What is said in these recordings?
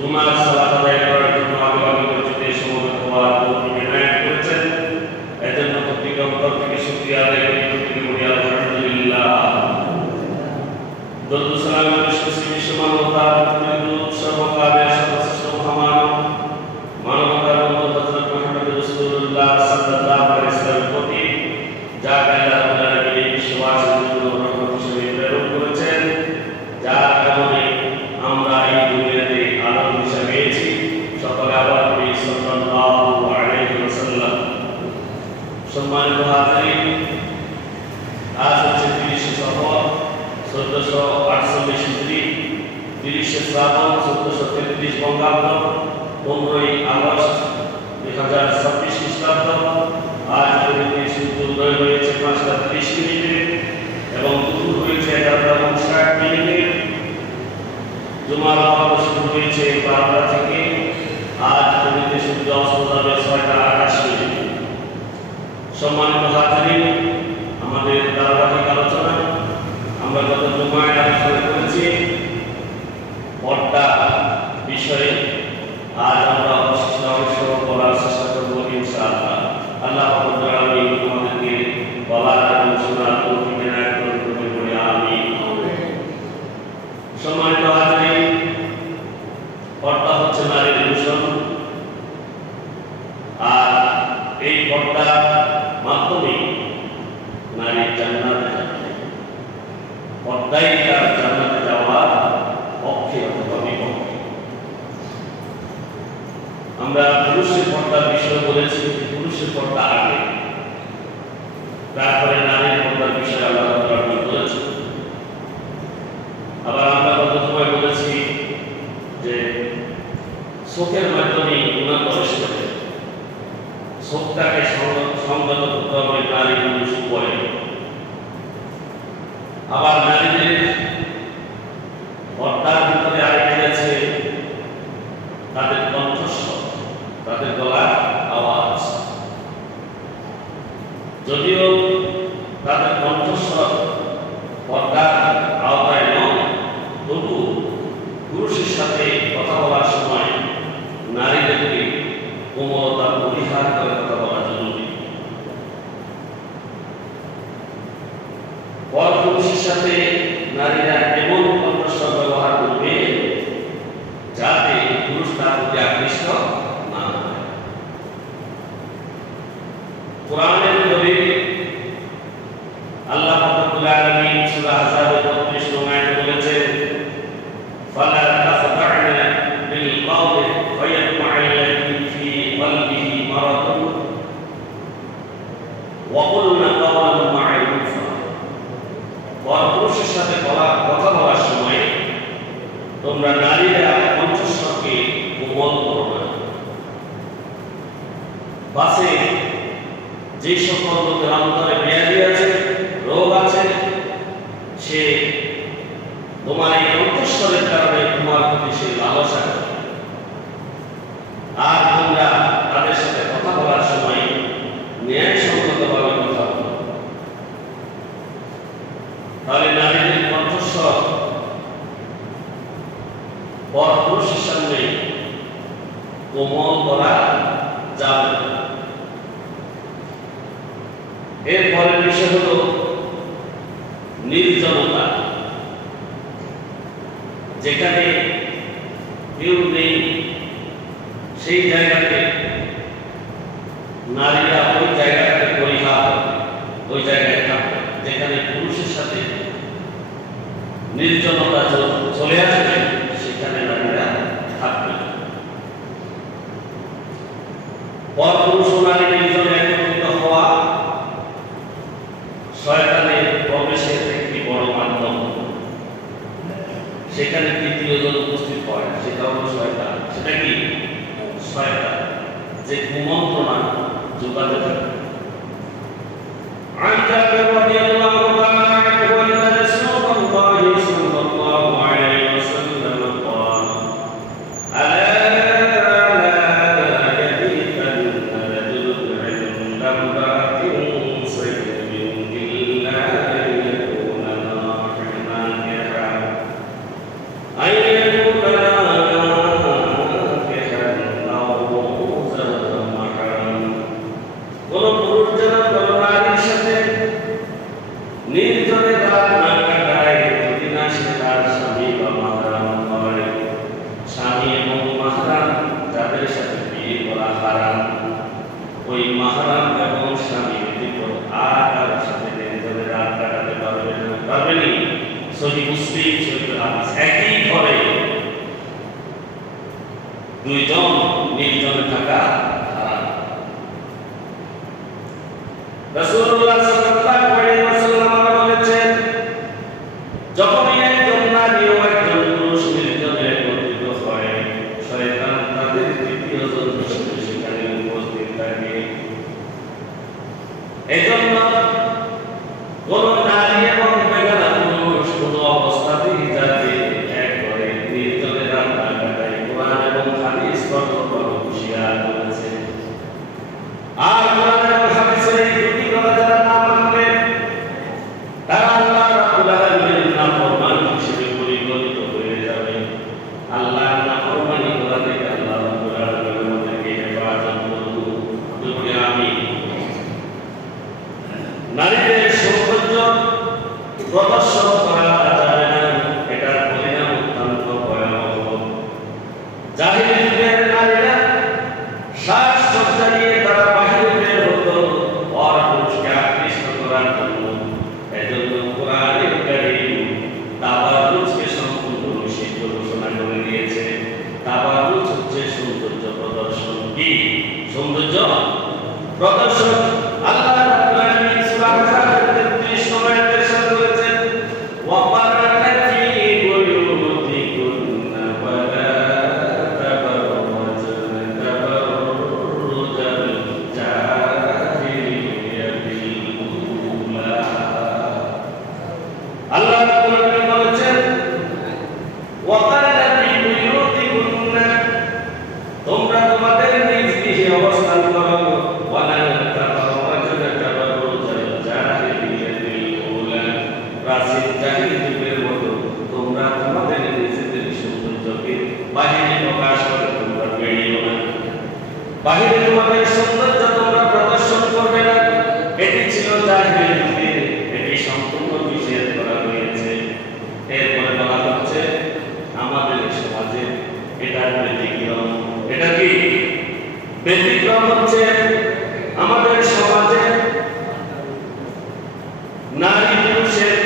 জুমার সালাত আদায় করার জন্য আগে মসজিদে সমবেত হওয়ার তৌফিক এনায়েত করেছেন। এজন্য প্রত্যেকের অন্তর থেকে শুকরিয়া আদায় করি, প্রত্যেকে বলি আলহামদুলিল্লাহ। দরুদ সালাম বিশ্বমানবতার সর্বকালের সর্বশ্রেষ্ঠ মহামানব মানবতার মূল হযরত মুহাম্মদ রাসূলুল্লাহ সাল্লাল্লাহু আলাইহি ওয়াসাল্লামের প্রতি যাকে আল্লাহ তাআলা এই বিশ্ববাসীর জন্য রহমত হিসেবে প্রেরণ করেছেন, যার কারণে আমরা এই দুনিয়াতে আনন্দ হিসেবে পেয়েছি। সকলে আবার নবী সাল্লাল্লাহু আলাইহি ওয়াসাল্লাম। সম্মানিত হাজিরিন, আজ হচ্ছে 30 সফর 1448 হিজরি, 30 শ্রাবণ 1433 বঙ্গাব্দ, 15 আগস্ট 2026 খ্রিস্টাব্দ। আজ পরিণতি সূর্যোদয় হয়েছে 5:30 এবং দুপুর হয়েছে 11:60। জুমার ওয়াক্ত শুরু হয়েছে 12টা থেকে। আজ পরিণতি সূর্য অস্ত যাবে 6:28। সম্মানিত হাজিরিন, আমাদের ধারাবাহিক আলোচনা আমরা গত জুমায় আলোচনা করেছি পর্দা বিষয়ে। আজ আমরা অবশিষ্ট অংশ বলার চেষ্টা করব ইনশাআল্লাহ। আল্লাহ রাব্বুল আলামিন আমাদেরকে বলার এবং শোনার তৌফিক এনায়েত করুন বলে আমিন। সম্মানিত হাজিরিন, পর্দা হচ্ছে নারীর ভূষণ, আর এই পর্দার মাধ্যমে নারী জান্নাতে যাবে। পর্দাই তার জান্নাতে যাওয়ার পক্ষে অথবা বিপক্ষে। আমরা পুরুষের পর্দার বিষয়ে বলেছি, পুরুষের পর্দা আগে, তারপরে নারীর পর্দার বিষয়ে আল্লাহ তাআলা বলেছেন। আবার আমরা গত সময় বলেছি যে চোখের মাধ্যমে গুনাহ প্রবেশ করে, চোখটাকে সংযত করতে হবে নারী পুরুষ উভয়। আবার নারীদের পর্দার ভিতরে আরেকটি আছে তাদের কণ্ঠস্বর, তাদের গলার আওয়াজ। যদিও তাদের কণ্ঠস্বর পর্দার আওতায় নয়, তবু পুরুষের সাথে কথা বলার সময় নারীদেরকে কোমলতা পরিহার করে কথা বলা জরুরি। পুরুষের সাথে নারীরা এমন কণ্ঠস্বর ব্যবহার করবে যাতে পুরুষ তার প্রতি আকৃষ্ট না হয়। কোরআনের ভিতরে আল্লাহ রাব্বুল আলামিন সূরা আহজাবের 32 নং আয়াতে বলেছেন, ফালা তাখদা'না বিল কওলি ফায়াতমা'আল্লাযী ফি কলবিহি মারাদুন ওয়া কুলনা কাওলান মা'রুফা। পুরুষের সাথে কথা বলার সময় তোমরা নারীরা কণ্ঠস্বরকে কোমল করো না। বাসে যে সকল লোকের অন্তরে ব্যাধি আছে, রোগ আছে, সে তোমার এই কণ্ঠস্বরের কারণে তোমার প্রতি সে লালসা করে। আর তোমরা তাদের সাথে কথা বলার সময় ন্যায়সঙ্গতভাবে কথা বলো। তাহলে নারীদের কণ্ঠস্বর পুরুষের সামনে কোমল করা যাবে না। এরপরের বিষয় হলো নির্জনতা। যেখানে কেউ নেই সেই জায়গাতে নারীরা ওই জায়গাটাকে পরিহার করে, ওই জায়গায় থাকবে। যেখানে পুরুষের সাথে নির্জনতা চলে আসবে সেখানে নারীরা থাকবে। পুরুষ ও নারী নির্জনে একত্রিত হওয়া শয়তানের প্রবেশের একটি বড় মাধ্যম। সেখানে তৃতীয় জন উপস্থিত হয়, সেটা হলো শয়তান। সেটা কি? শয়তান, যে কুমন্ত্রণা যোগাতে থাকে। দুইজন নির্জনে থাকা হারাম। রাসূলুল্লাহ সাল্লাল্লাহু আলাইহি ওয়াসাল্লাম বলেছেন, যখনই একজন নারী ও একজন পুরুষ নির্জনে একত্রিত হয়, শয়তান তাদের তৃতীয় জন হিসেবে সেখানে উপস্থিত থাকে। এজন্য কোন নারী এবং বেগানা পুরুষ কোন অবস্থাতেই যাতে একবারে নির্জনে রাত না কাটায়, কোরআন এবং হাদিস কঠোরভাবে হুঁশিয়ার করেছে। আর কোরআন এবং হাদিসের এই দুটি কথা যারা না মানবে, তারা আল্লাহ রাব্বুল আলামিনের নাফরমান হিসেবে পরিগণিত হয়ে যাবে। আল্লাহর নাফরমানি করা থেকে আল্লাহ রাব্বুল আলামিন আমাদেরকে হেফাজত করুন। বলি আমিন। নারীদের সৌন্দর্য প্রদর্শন করা যাবে না, এটার পরিণাম অত্যন্ত ভয়াবহ। জাহিলি যুগের নারীরা সাজসজ্জা নিয়ে তারা বাহিরে বের হতো পরপুরুষকে আকৃষ্ট করার জন্য। এজন্য কোরআনুল কারীম তাবাররুজকে সম্পূর্ণ নিষিদ্ধ ঘোষণা করে দিয়েছে। তাবাররুজ হচ্ছে সৌন্দর্য প্রদর্শন। কি সৌন্দর্য প্রদর্শন? আল্লাহ রাব্বুল আলামিন সূরা আল-কাহফের 33 নম্বর আয়াতে ইরশাদ করেছেন, ওয়াকারনা ফী বুয়ুতিকুন্না ওয়া লা তাবাররাজনা তাবাররুজাল জাহিলিয়াতিল উলা। আল্লাহ রাব্বুল আলামিন বলেছেন, ওয়াকারনা ফী বুয়ুতিকুন্না, তোমরা তোমাদের নিজ গৃহে অবস্থান করো, ওয়া লা তাবাররাজনা তাবাররুজাল জাহিলিয়াতিল উলা, প্রাচীন জাহিলি যুগের মতো তোমরা তোমাদের নিজেদের সৌন্দর্যকে বাহিরে প্রকাশ করে তোমরা বেরিও না। বাহিরে তোমাদের সৌন্দর্য তোমরা প্রদর্শন করবে না। এটি ছিল জাহিলি যুগে, এটি সম্পূর্ণ নিষেধ করা হয়েছে। এরপরে বলা হচ্ছে আমাদের সমাজে এটার ব্যতিক্রম। এটা কি ব্যতিক্রম? হচ্ছে আমাদের সমাজে নারী পুরুষের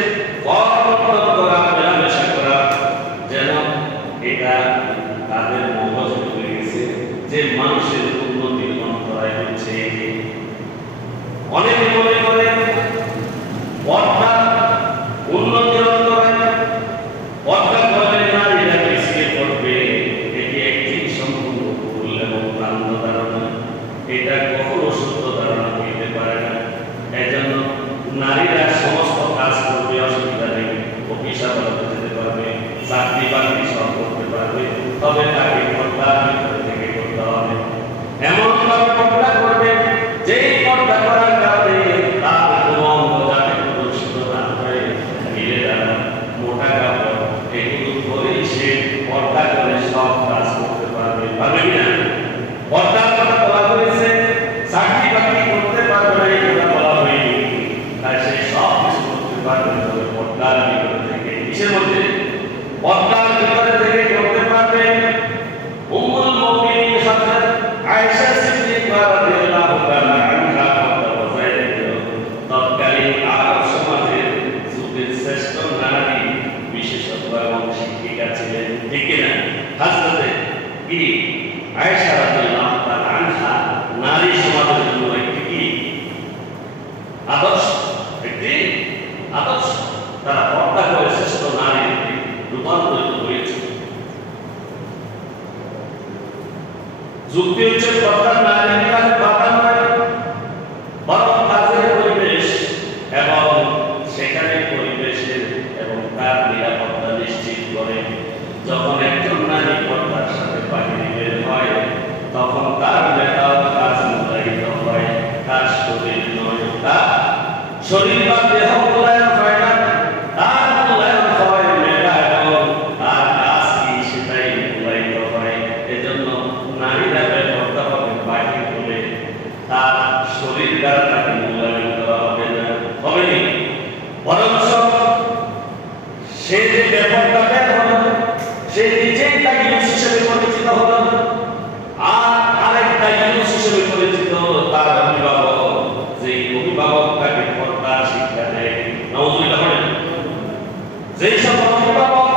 কর্তব্য করা, মেলামেশা করা, যেন এটা তাদের মগজে ঢুকে গেছে যে মানুষের উন্নতির অন্তরায় হচ্ছে। অনেকে মনে করে পর্দা উন্নতির অন্তরায়, পর্দা করলে নারীরা পিছিয়ে পড়বে। এটি একটি সম্পূর্ণ ভুল এবং ভ্রান্ত ধারণা। এটা কখনো সত্য ধারণা হইতে পারে না। এজন্য নারীরা সমস্ত কাজ করবে, অসুবিধা নেই। অফিস আদালতে যেতে পারবে, চাকরি বাকরি সব করতে পারবে, তবে তাকে পর্দার ভিতরে থেকে করতে হবে। এমন ভাবে পর্দা করবে যেই পর্দা করার কারণে তার কোনো অঙ্গ যাতে প্রদর্শিত না হয়। মিলে যারা মোটা কাপড় এগুলো পরেই সে পর্দা করে সব কাজ করতে পারবে। পারবে কিনা? পর্দার কথা বলা হয়েছে, চাকরি বাকরি করতে পারবে না এই কথা বলা হয়নি। তাই সে সব কিছু করতে পারবে, তবে পর্দার ভিতরে থেকে। কিসের মধ্যে? পর্দার ভিতরে থেকে করতে পারবে। উম্মুল মুমিনিন হযরত আয়েশা সিদ্দিকা রাদিয়াল্লাহু তাআলা আনহা পর্দা বজায় রেখে তৎকালীন আরব সমাজের যুগের শ্রেষ্ঠ নারী বিশেষজ্ঞ এবং শিক্ষিকা ছিলেন। ঠিক কিনা? হযরত কি আয়েশা রাদিয়াল্লাহু তাআলা আনহা নারী সমাজের জন্য একটি কি আদর্শ, একটি আদর্শ। তারা পর্দা করে শ্রেষ্ঠ নারী রূপান্তরিত হয়েছে। যুক্তি হচ্ছে পর্দার নারীর কাছে বাধা নয়, বরং কাজের পরিবেশ এবং সেখানে পরিবেশের এবং তার নিরাপত্তা নিশ্চিত করে। যখন একজন নারী পর্দার সাথে বাহিরে বের হয়, তখন তার মেধাও কাজ মোতায়েন হয়। তার শরীর নয়, তার শরীর বা দেহ মোতায়েন হয় না, তার মোতায়েন হয় মেধা এবং তার কাজ কি সেটাই মোতায়েন হয়। এজন্য নারীরা বেপর্দাভাবে বাহির হলে তার শরীর দ্বারা তাকে মূল্যায়ন করা হবে না, হবে না। বরং সে যে বেপর্দা বের হলো, সে নিজেই তাকে ইউস হিসেবে পরিচিত হলো, আর আরেকটা ইউস হিসেবে পরিচিত তার অভিভাবক। যে অভিভাবক তাকে পর্দার শিক্ষা দেয়, নাউজুবিল্লাহ বলেন। যেই সব অভিভাবক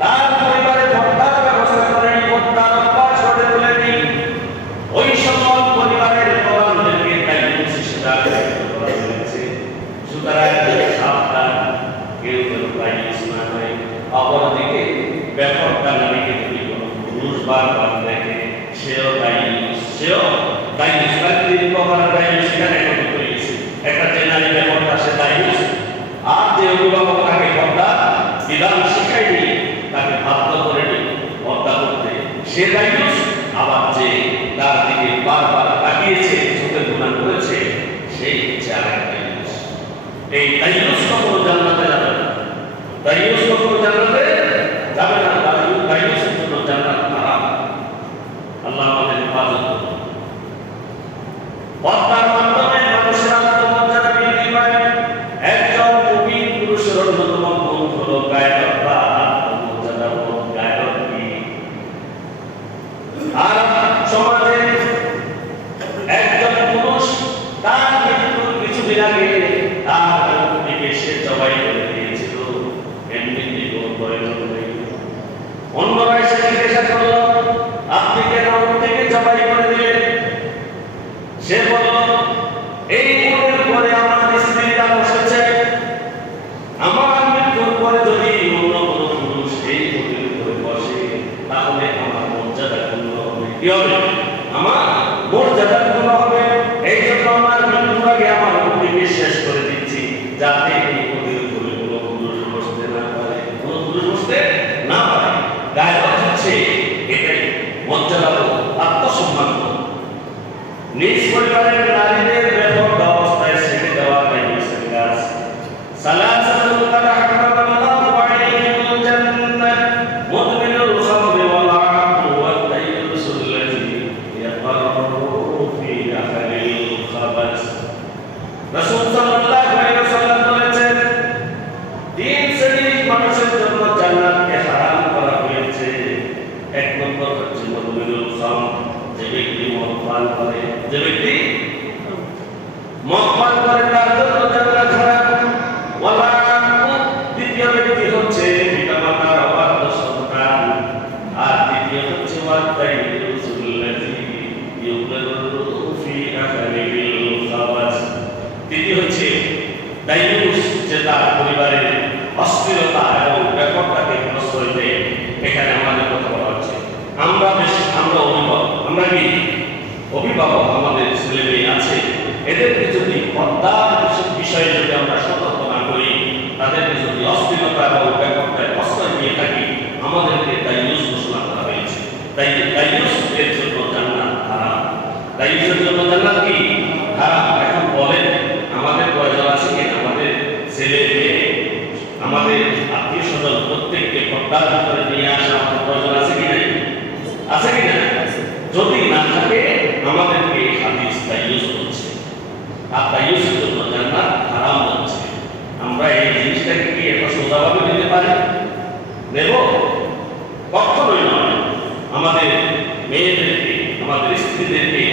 তার পরিবারে পর্দার ব্যবস্থা করেন, পর্দার অভ্যাস বারবার দেখে, সেও দায়ুস, তিন প্রকার দায়ুস সেখানে একত্রিত হয়ে গেছে। একটা যে নারী ব্যাপারটা সে দায়ুস, আর যে অভিভাবক তাকে পর্দা বিধান শিখায়নি, তাকে বাধ্য করে পর্দা করতে, সে দায়ুস। আবার যে তার দিকে বারবার তাকিয়েছে, চোখে গুণা করেছে, সেই হচ্ছে আরেক দায়ুস। এই দায়ুস কখনো জান্নাতে যাবে না, দায়ুস কখনো জান্নাতে যাবে না। দায়ুসের জন্য জান্নাত হারাম। আল্লাহ আমাদের হেফাজত করুন। পর্দার মাধ্যমে মানুষের আত্মমর্যাদা বৃদ্ধি পায়। একজন মুমিন পুরুষের অন্যতম গুণ হলো গায়রত, আত্মমর্যাদা বোধ, গায়রত কি। আর সমাজে একজন পুরুষ তার মৃত্যুর কিছুদিন আগে তার দিকে সে জবাই করে দিয়েছিল, এমনি কোনো প্রয়োজন নেই। অন্যরা এসে জিজ্ঞাসা করল, আপনি কেন থেকে জবাই করে দিলেন? সে বলল, এই মনের পরে আমার স্ত্রীরা বসেছে, আমার মৃত্যুর পরে যদি অন্য কোনো পুরুষ এই মনের উপরে বসে, তাহলে আমার মর্যাদা ক্ষুণ্ণ হবে। কি হবে? আমার মর্যাদা ক্ষুণ্ণ হবে। এই জন্য আমার মৃত্যুর আগে আমার মৃত্যুকে শেষ করে দিচ্ছি, যাতে এই মনের উপরে কোনো পুরুষ বসতে না পারে, কোনো পুরুষ বসতে না পারে। গায়রত হচ্ছে এটাই, মর্যাদা বোধ, আত্মসম্মান বোধ। নিজ পরিবারের নারীদের বেপরোয়া অবস্থায় ছেড়ে দেওয়া দায়ুসের কাজ। সালাসাতুল কাদ হারামাল্লাহু আলাইহিল জান্নাহ মুদমিনুল খামরি ওয়াল আবদু ওয়াত তাইয়ুসুল্লাযী ইয়াকররু ফি আহলিল খাবাস। রাসূল সাল্লাল্লাহু আলাইহি ওয়াসাল্লাম বলেছেন, তিন শ্রেণীর মানুষের জন্য জান্নাতকে হারাম করা হয়েছে। এক নম্বর হচ্ছে মুদমিনুল খামর, যে ব্যক্তি মদ পান করে, যে ব্যক্তি মদ পান করে তার জন্য জান্নাত হারাম। ওয়ালা দ্বিতীয় ব্যক্তি হচ্ছে পিতামাতার অবাধ্য সন্তান। আর তৃতীয় হচ্ছে ওয়াতাইয়ুসুল্লাযী ইউকররু ফি আহলিল খাবাস। তৃতীয় হচ্ছে দায়ুস, যে তার পরিবারের অস্থিরতা এবং ব্যাপারটাকে প্রশ্রয় দেয়। এখানে আমাদের কথা বলা হচ্ছে, আমরা অভিভাবক, আমাদের ছেলে মেয়ে আছে, এদেরকে যদি পর্দার বিষয়ে যদি আমরা সতর্ক না করি, তাদেরকে যদি অস্থিরতা এবং ব্যাপারটায় প্রশ্রয় দিয়ে থাকি, আমাদেরকে দায়ুস ঘোষণা করা হয়েছে। তাই দায়ুস এর জন্য জান্নাত হারাম। দায়ুসের জন্য জান্নাত কি? হারাম। এখন বলেন, আমাদের প্রয়োজন আছে কি? আমাদের ছেলে মেয়ে, আমাদের আত্মীয় স্বজন প্রত্যেককে পর্দার ভিতরে নিয়ে আসা আমাদের প্রয়োজন আছে কি নাই? আছে কি না? যদি না থাকে, আমাদেরকে হাদিস দায়ুস হচ্ছে, আর দায়ুসের জন্য জান্নাত হারাম হচ্ছে। আমরা এই জিনিসটাকে কি একটা সোজাভাবে নিতে পারি? নেব? কখনোই নয়। আমাদের মেয়েদেরকে, আমাদের স্ত্রীদেরকে,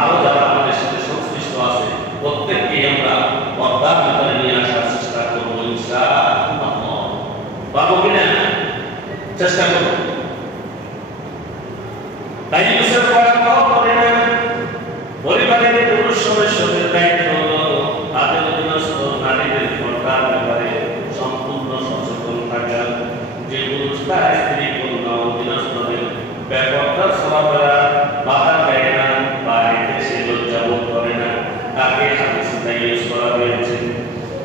আরো যারা আমাদের সাথে সংশ্লিষ্ট আছে, প্রত্যেককে আমরা পর্দার ভিতরে নিয়ে আসার চেষ্টা করবো ইনশাআল্লাহ। পারবো কিনা? চেষ্টা করবো। দায়ুসের ভয়াবহ পরিণাম, পরিবারের পুরুষ সদস্যদের দায়িত্ব হলো তাদের অধীনস্থ নারীদের পর্দার ব্যাপারে সম্পূর্ণ সচেতন থাকা। যে পুরুষ তার স্ত্রী কন্যা অধীনস্থদের ব্যাপারটা চলাফেরা বাধা দেয় না বা এতে সে লজ্জাবোধ করে না, তাকে হাদিসে দায়ুস করা হয়েছে।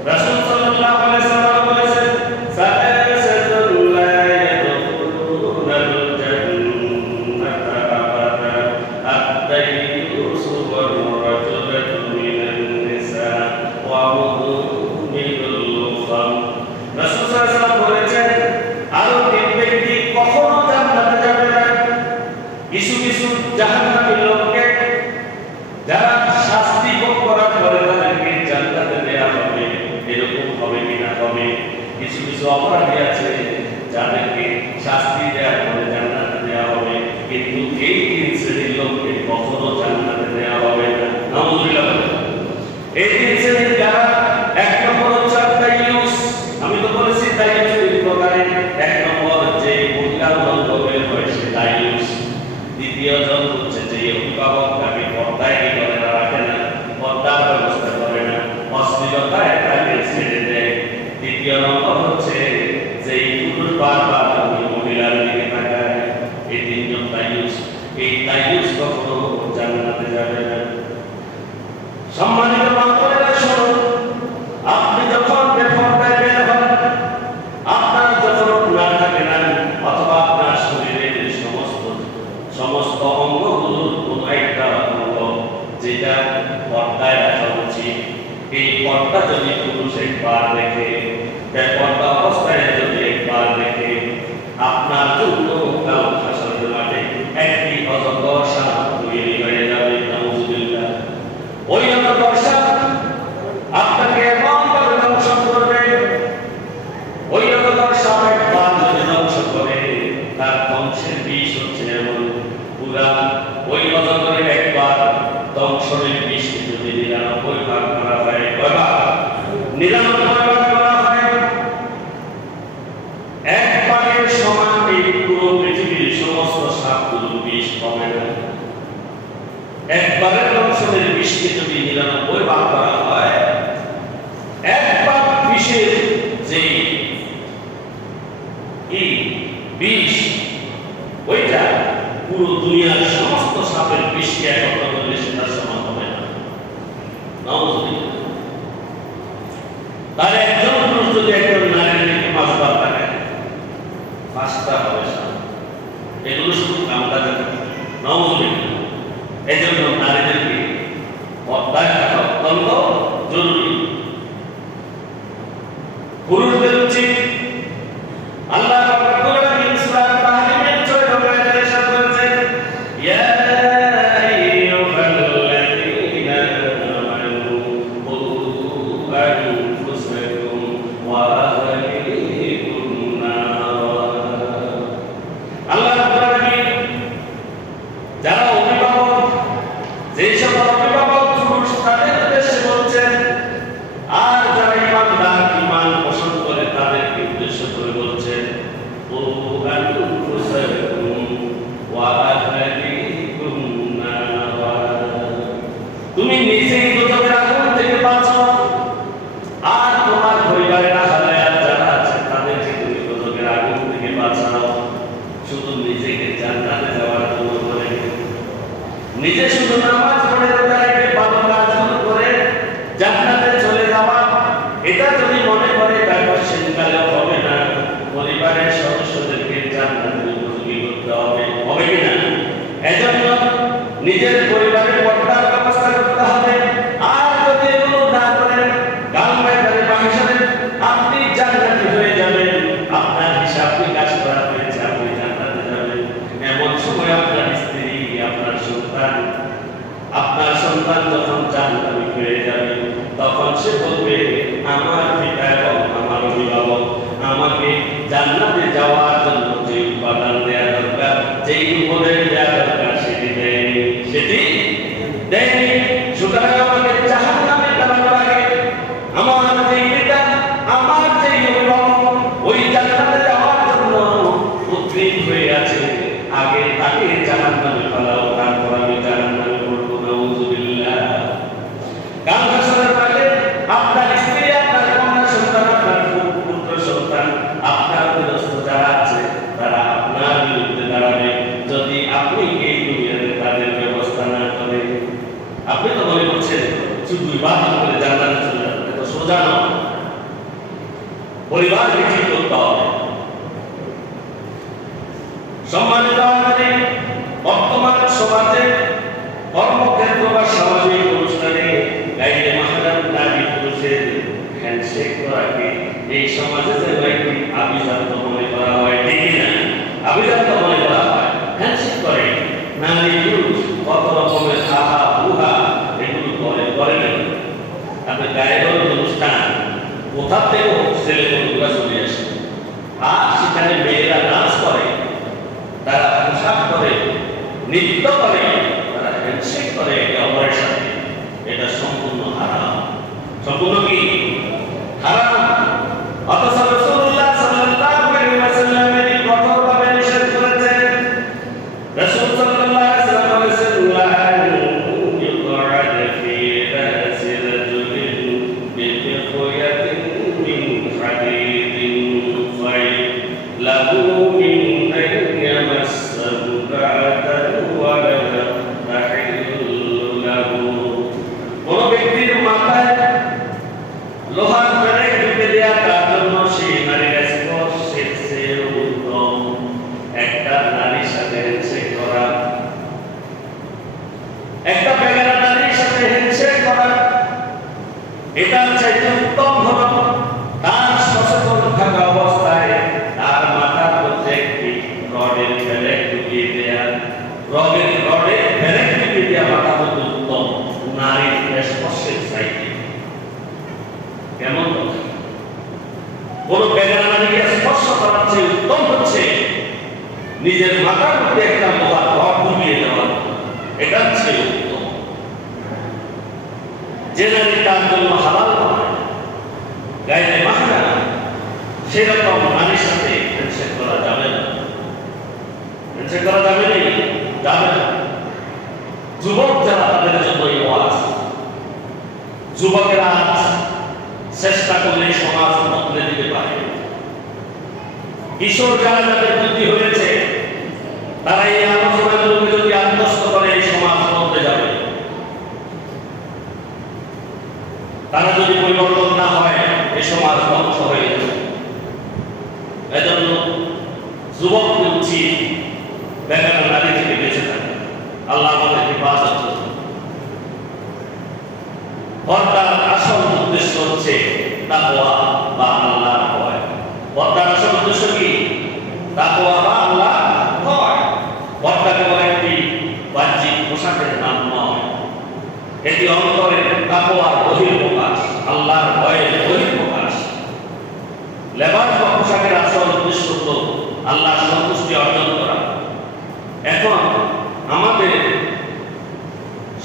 রাসূল সাল্লাল্লাহু আলাইহি ওয়াসাল্লাম বলেছেন, কিছু কিছু জাহান্নামী লোককে যারা শাস্তি ভোগ করার পরে তাদেরকে জান্নাতে দেয়া হবে, এরকম হবে কিনা? হবে। কিছু কিছু অপরাধী আছে যাদেরকে শাস্তি দেওয়ার পরে জান্নাতে দেয়া হবে, কিন্তু এই তিন শ্রেণীর লোককে কখনো জান্নাতে দেয়া হবে না। নাউযুবিল্লাহ। এই তিন শ্রেণীর যারা, এক নম্বর হচ্ছে দায়ুস। আমি তো বলেছি দায়ুস তিন প্রকারের। এক নম্বর যে মহিলার লঙ্ঘনের হয় সে দায়ুস। দ্বিতীয় জন হচ্ছে যে অভিভাবক তাকে পর্দায় কি করে না, রাখে না, পর্দার ব্যবস্থা করে না, অশ্লীলতায় তাকে ছেড়ে দেয়। তৃতীয় নম্বর হচ্ছে যে পুরুষ বারবার মহিলার দিকে তাকায়। এই তিনজন দায়ুস। এই তাইয়ুস কখনো জান্নাতে যাবে না। সম্মানিত বান্ধবীরা শুনুন, আপনি যখন বেপরদায় বের হন, আপনার যখন না থাকে না অথবা আপনার শরীরের সমস্ত অঙ্গগুলোর কোনো একটা অঙ্গ যেটা পর্দায় রাখা উচিত, এই পর্দা যদি পুরুষ একবার দেখে, বেপর্দা অবস্থায় যদি একবার দেখে, আপনার জন্য কাল হাসরের মাঠে একটি অজগর সাপ তৈরি হয়ে যাবে। নাউজুবিল্লাহ। ওই অজগর সাপ আপনাকে এমনভাবে ধ্বংস করবে, ওই অজগর সাপ একবার যদি ধ্বংস করে, তার ধ্বংসের বিষ হচ্ছে এমন পুরা ওই অজগরের একবার ধ্বংসের বিষ যদি 99 ভাগ করা হয়, কয়বার? 99 ভাগ করা হয়, এক ভাগের সমান এই পুরো পৃথিবীর সমস্ত সাপগুলোর বিষ হবে না। একবারের ধ্বংসের বিষকে যদি 99 ভাগ করা হয়, এক ভাগ বিষের যে বিষ, ওইটা পুরো দুনিয়ার সমস্ত সাপের বিষকে একত্র করলে সেটার সমান হবে না। তার একজন পুরুষ যদি একজন নারীর দিকে 5 বার তাকায়, 5টা হবে সাপ। এগুলো শুধু কামটা যাবে নাউজুবিল্লাহ। এই জন্য নারীদেরকে পর্দায় থাকা অত্যন্ত জরুরি। পুরুষদের উচিত আল্লাহ রাব্বুল আলামিন সূরা তাহরিমের 14 নম্বর আয়াতে ইরশাদ করেছেন, ইয়া আইয়ুহাল্লাযীনা আমানু কু আনফুসাকুম ওয়া আহলিকুম নার। আল্লাহ রাব্বুল আলামিন যারা অভিভাবক, যে সকল অভিভাবক পুরুষ তাদের উদ্দেশ্যে বলছেন, আর যারা ইমানদার ঈমান পোষণ করে তাদেরকে উদ্দেশ্য করে বলছেন, কু আনফুসাকুম ওয়া আহলিকুম নার। তুমি নিজেই দোজখের আগুন থেকে বাঁচো, আর তোমার পরিবারের আহলে যারা আছে তাদেরকে তুমি দোজখের আগুন থেকে বাঁচাও। শুধু নিজেকে জান্নাতে যাওয়ার জন্য করে, নিজে শুধু নামাজ পড়ে রোজাকে ভালো কাজগুলো করে জান্নাতে চলে যাওয়া, এটা যদি মনে করে তারপর সেকালে হবে না। পরিবারের সদস্যদেরকে জান্নাতের উপযোগী করতে হবে, হবে কি না? এজন্য নিজের পরিবারের পর্দার ব্যবস্থা করতে হবে। আর যদি এগুলো না করেন, গাল বাইরে বাহিসারে আপনি জান্নাতি হয়ে যাবেন, আপনার হিসাব নিকাশ করা হয়েছে, আপনি জান্নাতে যাবেন। এমন সময় আপনার স্ত্রী, আপনার সন্তান যখন জান্নাতি হয়ে যাবে, তখন সে বলবে, আমার পিতা এবং আমার অভিভাবক আমাকে জান্নাতে যাওয়ার জন্য যে উপাদান দেওয়া দরকার, যেই উপদেশ দেওয়া দরকার সেটি দেয়নি, সেটি দেয়নি। সুতরাং আমাকে জাহান্নামে যাওয়ার আগে আমার যে পিতা, আমার যে অভিভাবক ওই জান্নাতে যাওয়ার জন্য উদ্গ্রীব হয়ে আছে, আগে তাকে জাহান্নামে ফেলাও, তারপর আমি জাহান্নামে পড়বো। নাউজুবিল্লাহ। কাল হাসরের মাঠে আপনার স্ত্রী, আপনার কন্যা সন্তান, আপনার পুত্র সন্তান, আপনার বিরস্ত যারা আছে তারা আপনার বিরুদ্ধে দাঁড়াবে যদি আপনি এই দুনিয়াতে তাদের ব্যবস্থা না করেন। আপনি তো মনে করছেন শুধু ইবাদত করে জান্নাতে চলে যাবেন, এটা সোজা নয়। পরিবার ঠিক করতে হবে। সম্মানিত আমাদের বর্তমান সমাজে কর্মক্ষেত্র বা সামাজিক অনুষ্ঠানে গাইডে মাহারাম নারী পুরুষের হ্যান্ডশেক করাকে এই সমাজে যে একটি আভিজাত্য মনে করা হয়, ঠিক না? আভিজাত্য মনে করা হয়, হ্যান্ডশেক করে নারী পুরুষ কত রকমের আহা উহা এগুলো করে না। আপনার গায়ের অনুষ্ঠান কোথা থেকেও ছেলে বন্ধুরা চলে আসে, আর সেখানে মেয়েরা ডান্স করে, তারা পোশাক করে, নৃত্য করে, তারা হ্যান্ডশেক করে একে অপরের সাথে। এটা সম্পূর্ণ হারাম। সম্পূর্ণ কি হারাম? অথচ রাসূলুল্লাহ সাল্লাল্লাহু আলাইহি ওয়াসাল্লাম এই কঠোরভাবে নিষেধ করেছেন। রাসূল সাল্লাল্লাহু আলাইহি ওয়াসাল্লাম বলেছেন, লা ইউকআদ ফি রাসি রাজুলিন বিফিয়াতিন মিন হাদিদিন ফাই লাহু মিন আন ইয়ামাসসাহু বা'দাহু ওয়া এটার চাইতে উত্তম হলো তার সচেতন থাকা অবস্থায় তার মাথার মধ্যে একটি রডের ফেলেক ঢুকিয়ে দেয়া, রডের ফেলেক ঢুকিয়ে দেওয়া মাথা মধ্যে উত্তম নারীর স্পর্শের চাইতে। কেমন কোন বেগানা নারীকে স্পর্শ করার চেয়ে উত্তম হচ্ছে নিজের মাথার মধ্যে একটা লোহার রড ঢুকিয়ে দেওয়া, এটার চেয়ে উত্তম। যে নারী তার জন্য হালাল নয়, গায়ে মাখা, সেরকম নারীর সাথে হ্যান্ডশেক করা যাবে না। হ্যান্ডশেক করা যাবে না, যাবে না। যুবক যারা তাদের জন্য এই ওয়াজ, যুবকেরা চেষ্টা করলে সমাজ বদলে দিতে পারে। কিশোর যারা যাদের বুদ্ধি হয়েছে তারা এই আলোচনার লোকে যদি আত্মস্থ করে এই সমাজ বদলে যাবে। তারা যদি পরিবর্তন না হয় এই সমাজ ধ্বংস হয়ে যাবে। এজন্য যুবকদের উচিত বেগানা নারী থেকে বেঁচে থাকে। আল্লাহ আমাদেরকে বাঁচান। পর্দার আসল উদ্দেশ্য হচ্ছে তাকওয়া বা আল্লাহর ভয়। পর্দার আসল উদ্দেশ্য কি? তাকওয়া বা আল্লাহর ভয়। পর্দা কেবল একটি বাহ্যিক পোশাকের নাম নয়, এটি অন্তরের তাকওয়ার বহিঃপ্রকাশ, আল্লাহর ভয়ের বহিঃপ্রকাশ। লেবাস বা পোশাকের আসল উদ্দেশ্য হলো আল্লাহর সন্তুষ্টি অর্জন করা। এখন আমাদের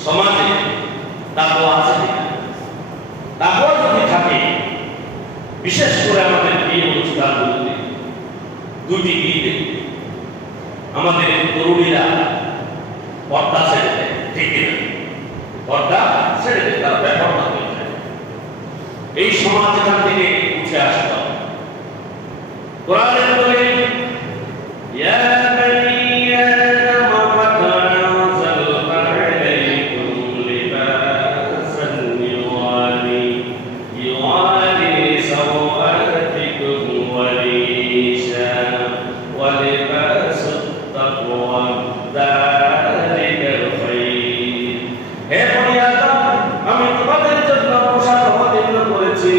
সমাজে তাকওয়া আছে কিনা? তাকওয়া যদি থাকে, বিশেষ করে আমাদের এই অনুষ্ঠানগুলোতে দুটি ঈদে আমাদের তরুণীরা পর্দা ছেড়ে দেয়, ঠিক কিনা? পর্দা ছেড়ে দেয়, তারা বেপর্দা হয়ে যায়। এই সমাজ এখান থেকে উঠে আসতে হবে। কোরআনে বলে ইয়া বানি আদম قد أنزلنا عليكم لباسا يواري سوآتكم وريشا ولباس التقوى ذلك الخير। হে বনি আদম, আমি তোমাদের জন্য পোশাক অবতীর্ণ করেছি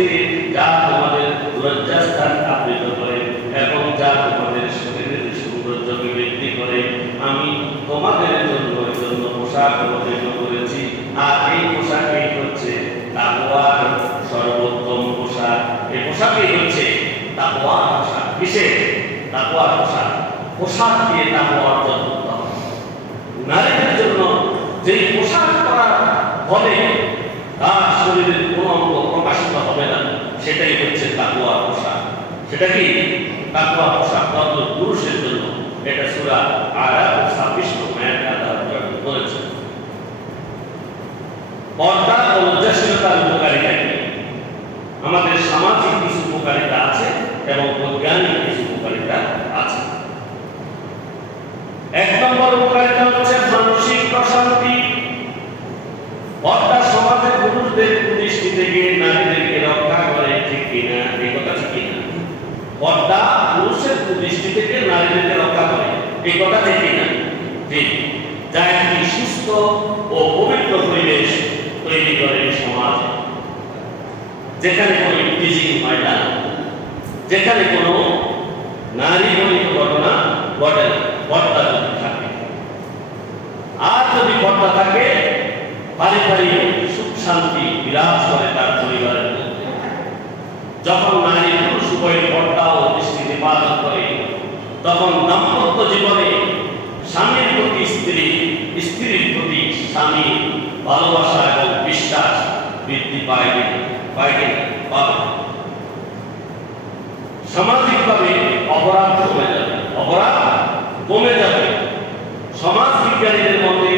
যা তোমাদের লজ্জাস্থান আবৃত করে এবং যা তোমাদের শরীরের সৌন্দর্যকে বৃদ্ধি করে। আমি তোমাদের জন্য পোশাক অবতীর্ণ করেছি, আর এই পোশাকই হচ্ছে তাকওয়ার সর্বোত্তম পোশাক। এই পোশাকই হচ্ছে তাকওয়ার পোশাক। কিসের? তাকওয়ার পোশাক। পোশাক দিয়ে তাকওয়া অর্জন করতে হবে। নারীদের জন্য যেই পোশাক পরার ফলে তার শরীরের কোনো অঙ্গ প্রকাশিত হবে না, সেটাই হচ্ছে তাকওয়ার পোশাক। সেটা কি? তাকওয়ার পোশাক মাত্র পুরুষের জন্য। এটা সূরা আরাফ 26 নম্বর আয়াতে আল্লাহ বলেছেন। পর্দা ও লজ্জাশীলতার উপকারিতা কি? আমাদের সামাজিক কিছু উপকারিতা আছে এবং বৈজ্ঞানিক কিছু উপকারিতা আছে। এক নম্বর উপকারিতা হচ্ছে মানসিক প্রশান্তি। পর্দা সমাজের পুরুষদের কুদৃষ্টি থেকে নারীদেরকে রক্ষা করে, ঠিক কিনা? এই কথা ঠিক কিনা? পর্দা পুরুষের কুদৃষ্টি থেকে নারীদেরকে রক্ষা করে, এই কথা ঠিক কিনা? ঠিক। যা একটি সুস্থ ও পবিত্র পরিবেশ তৈরি করে সমাজ, যেখানে কোনো টিজিং হয় না, যেখানে কোনো নারী জনিত ঘটনা ঘটে না, পর্দা যদি থাকে। আর যদি পর্দা থাকে, পারিবারিক সুখ শান্তি বিরাজ করে তার পরিবারের মধ্যে। যখন নারী পুরুষ উভয়ের পর্দা ও দৃষ্টিতে পালন করে, তখন দাম্পত্য জীবনে স্বামীর প্রতি স্ত্রী, স্ত্রীর প্রতি স্বামী ভালোবাসা এবং বিশ্বাস বৃদ্ধি পায়। সামাজিকভাবে অপরাধ কমে যাবে। সমাজ বিজ্ঞানীদের মতে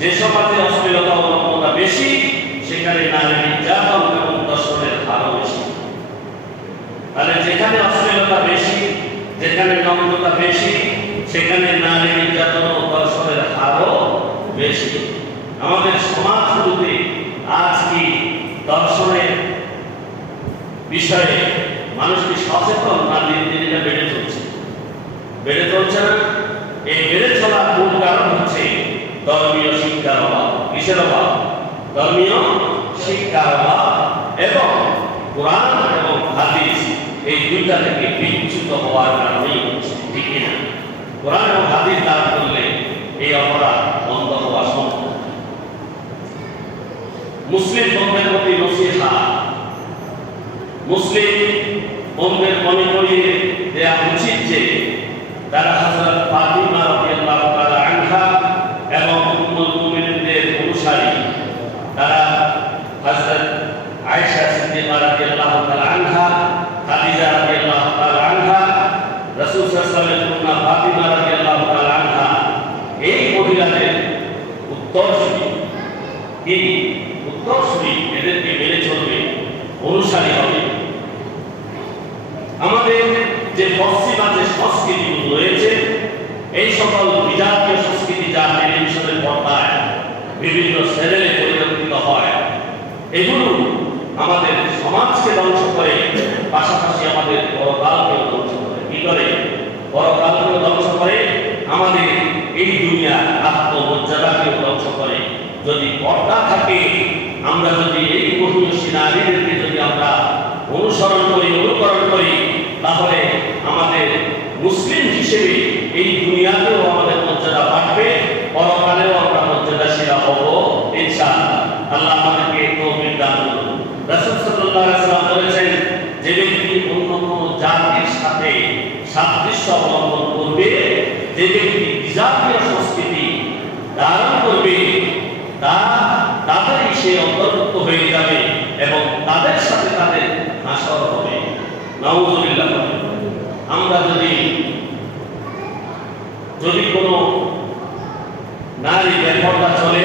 যে সমাজে অশ্লীলতা ও নগ্নতা বেশি, সেখানে নারী নির্যাতন এবং ধর্ষণের হারও বেশি। তাহলে যেখানে অশ্লীলতা বেশি, যেখানে নগ্নতা বেশি, সেখানে নারী নির্যাতন ও ধর্ষণের হারও বেশি। আমাদের সমাজগুলোতে আজ কি ধর্ষণের বিষয়ে মানুষ কি সচেতন? না দিন দিন এটা বেড়ে চলছে না? এই বেড়ে চলার মূল কারণ হচ্ছে ধর্মীয় শিক্ষার অভাব। কিসের অভাব? ধর্মীয় শিক্ষার অভাব কোরআন এবং হাদিস এই দুইটা থেকে বিচ্যুত হওয়ার কারণেই হচ্ছে, ঠিক না? কোরআন এবং হাদিস দান করলে এই অপরাধ বন্ধ হওয়া সম্ভব। মুসলিম বন্ধের প্রতি নসিহা, মুসলিম বন্ধের মনে করিয়ে দেওয়া উচিত যে তারা হযরত ফাতিমা রাদিয়াল্লাহু তাআলা আনহা এবং উম্মুল মুমিনিনদের অনুসারী, তারা হযরত আয়েশা সিদ্দিকা রাদিয়াল্লাহু তাআলা আনহা, খাদিজা রাদিয়াল্লাহু তাআলা আনহা, রাসূল সাল্লাল্লাহু আলাইহি ওয়াসাল্লামের কন্যা ফাতিমা রাদিয়াল্লাহু তাআলা আনহা, এই মহিলাদের উত্তরসূরি, এই উত্তরসূরি এদেরকে মেনে চলবে, অনুসারী হবে। আমাদের যে পশ্চিমা যে সংস্কৃতিগুলো রয়েছে, এই সকল বিজাতীয় সংস্কৃতি যা টেলিভিশনের পর্দায় বিভিন্ন চ্যানেলে পরিবর্তিত হয়, এগুলো আমাদের সমাজকে ধ্বংস করে, পাশাপাশি আমাদের পরকালকেও ধ্বংস করে। কি করে? পরকালকেও ধ্বংস করে, আমাদের এই দুনিয়ার আত্মমর্যাদাকেও ধ্বংস করে। যদি পর্দা থাকে, আমরা যদি এই মহিষী নারীদেরকে যদি আমরা অনুসরণ করি, অনুকরণ করি, তাহলে আমাদের মুসলিম হিসেবে এই দুনিয়াতেও আমাদের মর্যাদা বাড়বে, পরকালেও আমরা মর্যাদাশীল হব ইনশাআল্লাহ। আল্লাহ আমাদেরকে তৌফিক দান করুন। রাসূল সাল্লাল্লাহু আলাইহি ওয়াসাল্লাম বলেছেন, যে ব্যক্তি অন্য কোনো জাতির সাথে সাদৃশ্য অবলম্বন করবে, যে ব্যক্তি বিজাতীয় সংস্কৃতি ধারণ করবে, তাদেরই সে অন্তর্ভুক্ত হয়ে যাবে এবং তাদের সাথে তাদের হাসর হবে। নাউযুবিল্লাহ। আমরা যদি কোনো নারী বেপরদা চলে,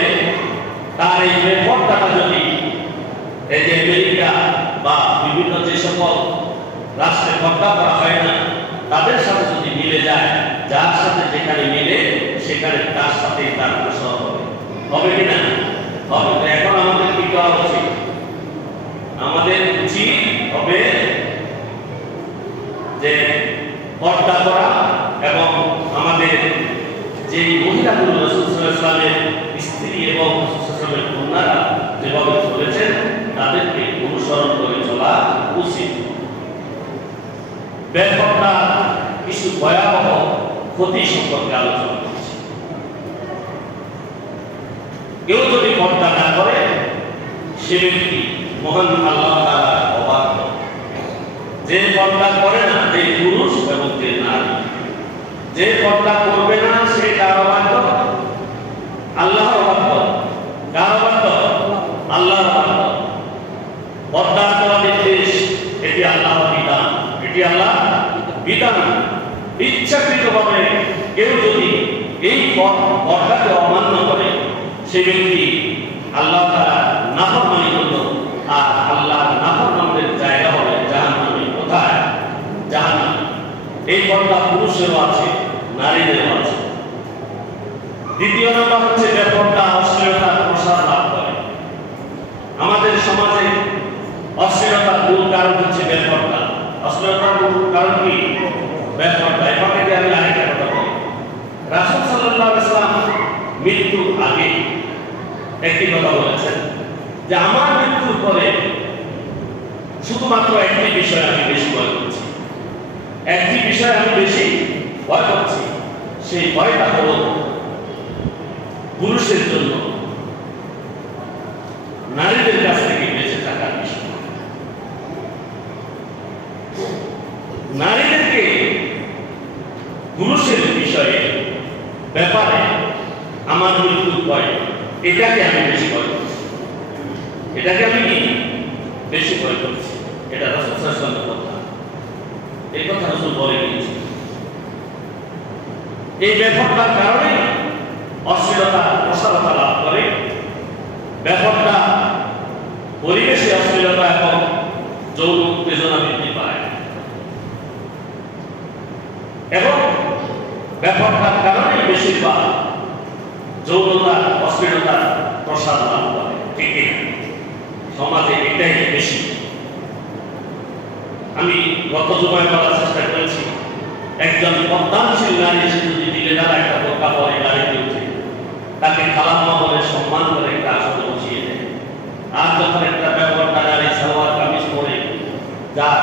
তার এই বেপরদাটা যদি এই যে আমেরিকা বা বিভিন্ন যে সকল রাষ্ট্রে পর্দা করা হয় না, তাদের সাথে যদি মিলে যায়, যার সাথে যেখানে মিলে সেখানে তার সাথে তার হাসর হবে। হবে কি না? হবে। এখন আমাদের কি করা উচিত? আমাদের উচিত হবে যে পর্দা করা এবং আমাদের যে মহিলাগুলো রাসূল সাল্লাল্লাহু আলাইহি ওয়াসাল্লামের স্ত্রী এবং রাসূল সাল্লাল্লাহু আলাইহি ওয়াসাল্লামের কন্যারা যেভাবে চলেছেন, তাদেরকে অনুসরণ করে চলা উচিত। বেপর্দা কিছু ভয়াবহ ক্ষতি সম্পর্কে আলোচনা করছি। কেউ যদি পর্দা না করে, সে ব্যক্তি মহান আল্লাহ তাআলার অবাধ্য। যে পর্দা করে না, যে পুরুষ এবং যে নারী, যে পর্দা করবে না, সে কার অবাধ্য? আল্লাহর অবাধ্য। কার অবাধ্য? আল্লাহর অবাধ্য। পর্দা করা নির্দেশ, এটি আল্লাহর বিধান, এটি আল্লাহ বিধান। ইচ্ছাকৃতভাবে কেউ যদি এই পর্দাকে অমান্য করে, সে ব্যক্তি আল্লাহ তাআলা নাফরমানি করল, আর আল্লাহর নাফরমানদের জায়গা হবে জাহান্নামে। কোথায়? জাহান্নামে। এই পর্দা পুরুষেরও আছে, নারীদেরও আছে। দ্বিতীয় নম্বর হচ্ছে বেপর্দা অশ্লীলতার প্রসার লাভ করে। আমাদের সমাজে অশ্লীলতার মূল কারণ হচ্ছে বেপর্দা। অশ্লীলতার মূল কারণ কি? বেপর্দা। এভাবে আমি আরেকটা কথা বলি। রাসূল সাল্লাল্লাহু আলাইহি ওয়াসাল্লাম মৃত্যুর আগে একটি কথা বলেছেন যে আমার মৃত্যুর পরে শুধুমাত্র একটি বিষয় আমি বেশি ভয় করছি, একটি বিষয় আমি বেশি ভয় করছি। সেই ভয়টা হলো পুরুষের জন্য নারীদের কাছ থেকে বেঁচে থাকার বিষয়। নারীদেরকে পুরুষের বিষয়ে ব্যাপারে আমার মৃত্যুর ভয়, এটাকে আমি বেশি ভয় করছি। এটাকে আমি কি বেশি ভয় করছি? এটা রাসূল সাল্লাল্লাহু আলাইহি ওয়াসাল্লামের কথা। এই কথা রাসূল বলে গিয়েছেন। এই ব্যাপারটার কারণে অশ্লীলতা প্রসারতা লাভ করে। ব্যাপারটা পরিবেশে অশ্লীলতা এবং যৌন উত্তেজনা বৃদ্ধি পায়, এবং ব্যাপারটার কারণে বেশিরভাগ যৌনতা অশ্লীলতার প্রসার লাভ করে। ঠিক সমাজে এটাই বেশি। আমি গত জুমায় বলার চেষ্টা করেছি, একজন পদ্মাশীল নারী সে যদি দিলে দ্বারা একটা বোরকা পরে গাড়িতে উঠে, তাকে খালাম্মা বলে সম্মান করে একটা আসনে বসিয়ে দেয়। আর যখন একটা ব্যাপারটা নারী সালোয়ার কামিজ পরে যার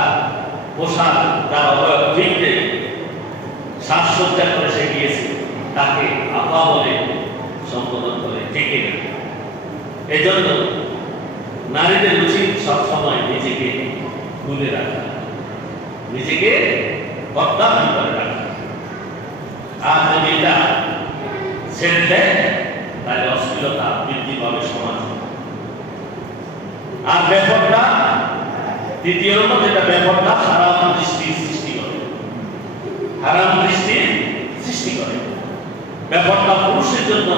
পোশাক, যার অবয়ব ঠিক নেই, সাজসজ্জা করে সে গিয়েছে, তাকে আপা বলে সম্বোধন করে, ঠিক না? এই জন্য নারীদের উচিত সবসময় নিজেকে খুলে রাখা, নিজেকে পর্দার ভিতরে রাখা। আর যদি এটা ছেড়ে দেয় তাহলে অশ্লীলতা বৃদ্ধি পাবে সমাজ। আর ব্যাপারটা দ্বিতীয় নম্বর যেটা, ব্যাপারটা হারাম দৃষ্টির সৃষ্টি করে, হারাম দৃষ্টির সৃষ্টি করে। ব্যাপারটা পুরুষের জন্য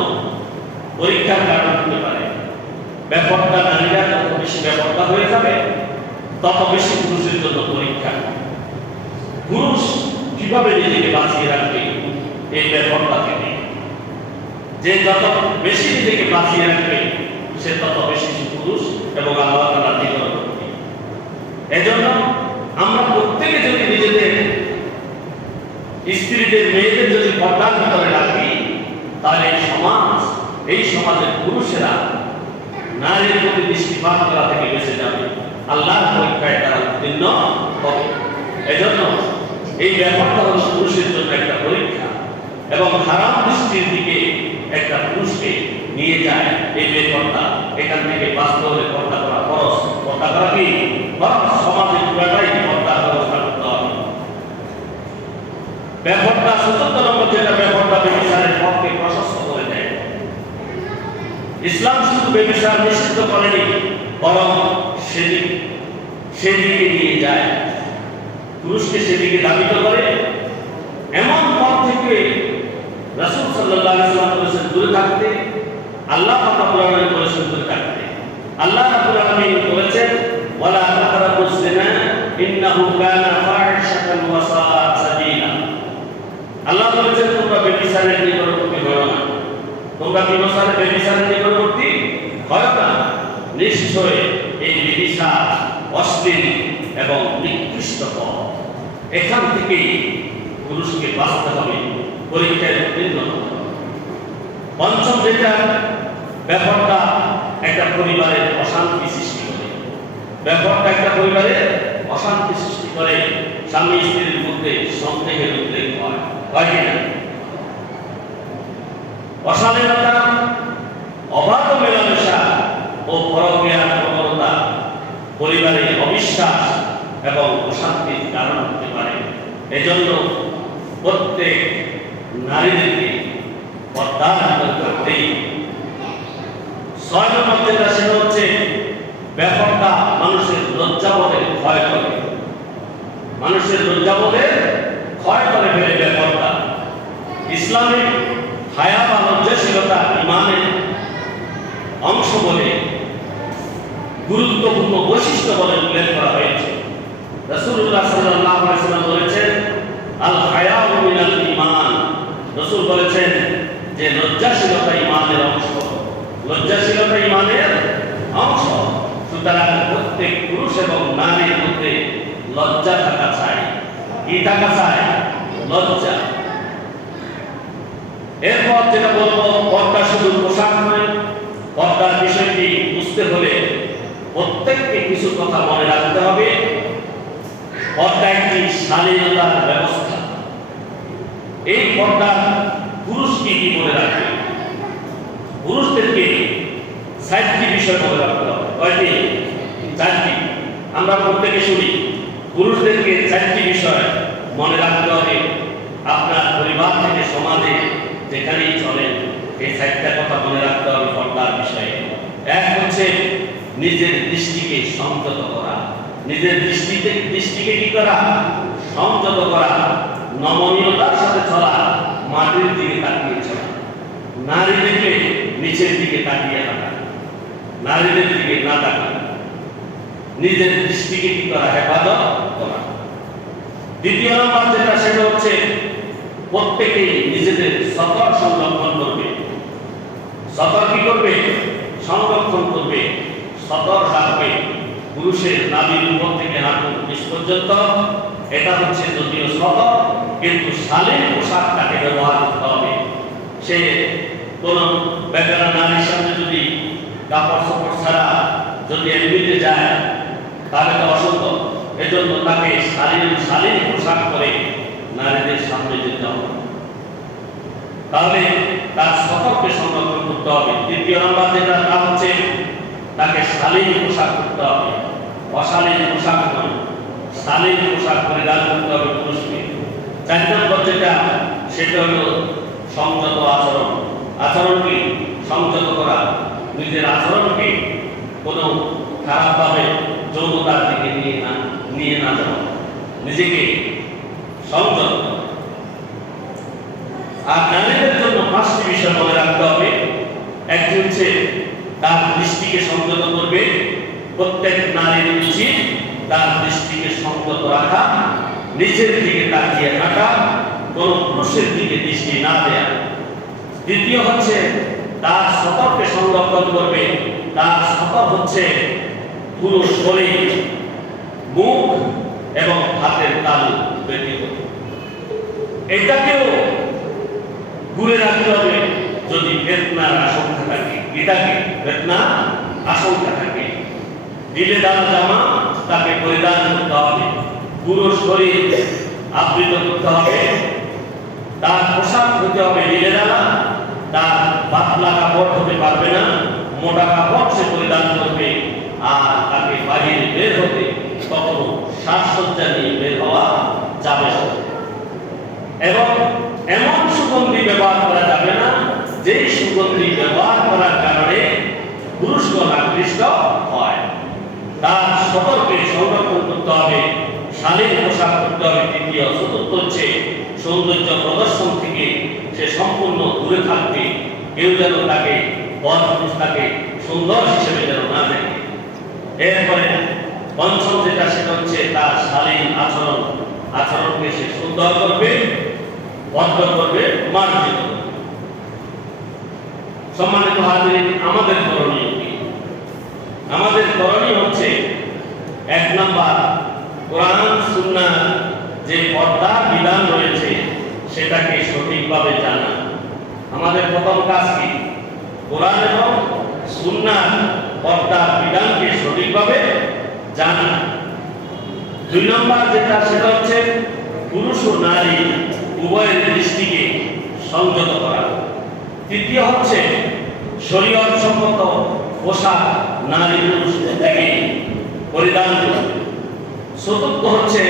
পরীক্ষার কারণ হতে পারে। ব্যাপারটা নারীরা যত বেশি ব্যাপারটা হয়ে যাবে তত বেশি পুরুষের জন্য পরীক্ষা। পুরুষ কিভাবে নিজেকে বাঁচিয়ে রাখবে এই ব্যাপারটা থেকে? যে যত বেশি নিজেকে বাঁচিয়ে রাখবে সে তত বেশি পুরুষ এবং আল্লাহ তাআলার নিকটবর্তী। এজন্য আমরা প্রত্যেকে যদি নিজেদের স্ত্রীদের, মেয়েদের যদি পর্দার ভিতরে রাখি, তাহলে এই সমাজের পুরুষেরা নারীর প্রতি দৃষ্টিপাত করা থেকে বেঁচে যাবে, আল্লাহর পরীক্ষায় তারা উত্তীর্ণ হবে। এজন্য এই ব্যাপারটা হল পুরুষের জন্য একটা পরীক্ষা, এবং হারাম দৃষ্টির দিকে একটা পুরুষকে নিয়ে যায় এই ব্যাপারটা। এখান থেকে বাঁচতে হলে পর্দা করা ফরজ। পর্দা করা কি ফরজ? সমাজে পুরাটাই পর্দার ব্যবস্থা করতে হবে। ব্যাপারটা ৭৭ নম্বর যেটা, ব্যাপারটা ব্যভিচারের পথকে প্রশস্ত করে দেয়। ইসলাম শুধু ব্যভিচার নিষিদ্ধ করেনি, বরং সেদিকে নিয়ে যায়, পুরুষকে সেদিকে ধাবিত করে। এমন পথ থেকে রাসূল সাল্লাল্লাহু আলাইহি ওয়াসাল্লাম বলেছেন দূরে থাকতে, আল্লাহ পাক রাব্বুল আলামিন বলেছেন দূরে থাকতে। আল্লাহ রাব্বুল আলামিন বলেছেন ওয়ালা তাকরাবুজ জিনা ইন্নাহু কানা ফাহিশাতান ওয়া সাআ সাবিলা। আল্লাহ বলেছেন তোমরা ব্যভিচারের নিকটবর্তী হও না, তোমরা ব্যভিচারের নিকটবর্তী হও না। নিশ্চয় এই ব্যভিচার অশ্লীল এবং নিকৃষ্ট পথ। এখান থেকেই পুরুষকে বাঁচতে হবে, পরীক্ষায় উত্তীর্ণ হতে হবে। পঞ্চম যেটা, ব্যাপারটা একটা পরিবারের অশান্তি সৃষ্টি করে। ব্যাপারটা একটা পরিবারের অশান্তি সৃষ্টি করে। স্বামী স্ত্রীর মধ্যে সন্দেহের উদ্রেক হয়, হয় কিনা? অশালীনতা, অবাধ মেলামেশা ও পরক্রিয়ার প্রবণতা পরিবারে অবিশ্বাস এবং অশান্তির কারণ হতে পারে। এজন্য প্রত্যেক নারীদেরকে পর্দার ভিতর করতেই। ৬ নম্বর যেটা, সেটা হচ্ছে ব্যাপারটা মানুষের লজ্জাবোধের ক্ষয় করে। মানুষের লজ্জাবোধের ক্ষয় করে ফেলে ব্যাপারটা। ইসলামিক হায়া বা লজ্জাশীলতা ইমানের অংশ বলে, গুরুত্বপূর্ণ বৈশিষ্ট্য বলে উল্লেখ করা হয়েছে। রাসূলুল্লাহ সাল্লাল্লাহু আলাইহি ওয়াসাল্লাম বলেছেন আল হায়াউ মিনাল ঈমান। রাসূল বলেছেন যে লজ্জাশীলতা ঈমানের অংশ, লজ্জাশীলতা ঈমানের অংশ। সুতরাং প্রত্যেক পুরুষ এবং নারীর মধ্যে লজ্জা থাকা চাই। কি থাকা চাই? লজ্জা। এরপর যেটা বলবো, পর্দা শুধু পোশাক নয়। পর্দার বিষয়টি বুঝতে হলে প্রত্যেককে কিছু কথা মনে রাখতে হবে। পর্দা একটি শালীনতার ব্যবস্থা। এই পর্দা পুরুষকে কি মনে রাখবে? পুরুষদেরকে 4টি বিষয় মনে রাখতে হবে। কয়টি? 4টি। আমরা প্রত্যেকে শুনি। পুরুষদেরকে 4টি বিষয় মনে রাখতে হবে। আপনার পরিবার থেকে সমাজে যেখানেই চলেন, এই 4টা কথা মনে রাখতে হবে পর্দার বিষয়ে। এক হচ্ছে নিজের দৃষ্টিকে সংযত করা। নিজের দৃষ্টিকে কি করা? সংযত করা। নমনীয়তার সাথে চলা, মাটির দিকে তাকিয়ে চলা। নারীদেরকে নিচের দিকে তাকিয়ে থাকা, নারীদের দিকে না তাকানো। নিজের দৃষ্টিকে কি করা? হেফাজত করা। দ্বিতীয় নম্বর যেটা, সেটা হচ্ছে প্রত্যেকেই নিজেদের সতর সংরক্ষণ করবে। সতর কি করবে? সংরক্ষণ করবে, সতর রাখবে। পুরুষের নাভির উপর থেকে হাঁটুর নিচ পর্যন্ত, এটা হচ্ছে যদিও সতর, কিন্তু শালীন পোশাক তাকে ব্যবহার করতে হবে। সে কোন বেগানা নারীর সামনে যদি কাপড় চোপড় ছাড়া যদি এমনিতে যায়, তাহলে তো অসুন্দর। এজন্য তাকে শালীন পোশাক পরে নারীদের সামনে যেতে হবে। তাহলে তার সতর্কে সংরক্ষণ করতে হবে। দ্বিতীয় নম্বর যেটা তা হচ্ছে তাকে শালীন পোশাক করতে হবে, অশালীন পোশাক নয়, শালীন পোশাক পরিধান করতে হবে পুরুষকে। 4 নম্বর যেটা সেটা হলো সংযত আচরণ। আচরণকে সংযত করা, নিজের আচরণকে কোনো খারাপভাবে যৌনতার দিকে নিয়ে না যাওয়া, নিজেকে সংযত করা। আর নারীদের জন্য 5টি বিষয় মনে রাখতে হবে। একটি হচ্ছে তার দৃষ্টিকে সংযত করবে। প্রত্যেক নারীর উচিত তার দৃষ্টিকে সংযত রাখা, নিচের দিকে তাকিয়ে থাকা, কোন পুরুষের দিকে দৃষ্টি না দেয়া। দ্বিতীয় হচ্ছে তার সতর্কে সংরক্ষণ করবে। তার সতর্ক হচ্ছে পুরো শরীর, মুখ এবং হাতের তালু ব্যতীত। এটাকেও ঘুরে রাখতে হবে যদি ফিতনার আশঙ্কা থাকে। এটাকে ফিতনার আশঙ্কা থাকে। ঢিলে ঢালা জামা তাকে পরিধান করতে হবে, পুরো শরীর আবৃত করতে হবে। তার পোশাক হতে হবে ঢিলে ঢালা, তার পাতলা কাপড় হতে পারবে না, মোটা কাপড় সে পরিধান করবে। আর তাকে বাহিরে বের হতে কখনো সাজসজ্জা নিয়ে বের হওয়া যাবে না। এবং এমন সুগন্ধি ব্যবহার করা যাবে না যেই সুগন্ধি ব্যবহার করার কারণে পুরুষগণ আকৃষ্ট হয়। তার সতর্কে সংরক্ষণ করতে হবে, শালীন পোশাক করতে হবে। তৃতীয়। চতুর্থ হচ্ছে সৌন্দর্য প্রদর্শন থেকে সে সম্পূর্ণ দূরে থাকবে। কেউ যেন তাকে পুরুষ তাকে সুন্দর হিসেবে যেন না দেখে। এরপরে পঞ্চম যেটা সেটা হচ্ছে তার শালীন আচরণ। আচরণকে সে সুন্দর করবে, ভদ্র করবে, মার্জিত করবে। সম্মানিত হাজিরিন, আমাদের করণীয় কি? আমাদের করণীয় হচ্ছে 1 নাম্বার কোরআন সুন্নাহ যে পর্দার বিধান রয়েছে সেটাকে সঠিকভাবে জানা। আমাদের প্রথম কাজ কি? কোরআন এবং সুন্নাহ পর্দার বিধানকে সঠিকভাবে জানা। 2 নাম্বার যেটা সেটা হচ্ছে পুরুষ ও নারী উভয়ের দৃষ্টিকে সংযত করা। তৃতীয় হচ্ছে শরীয়ত সম্মত পোশাক নারী পুরুষ থেকে পরিধান করবে। চতুর্থ হচ্ছে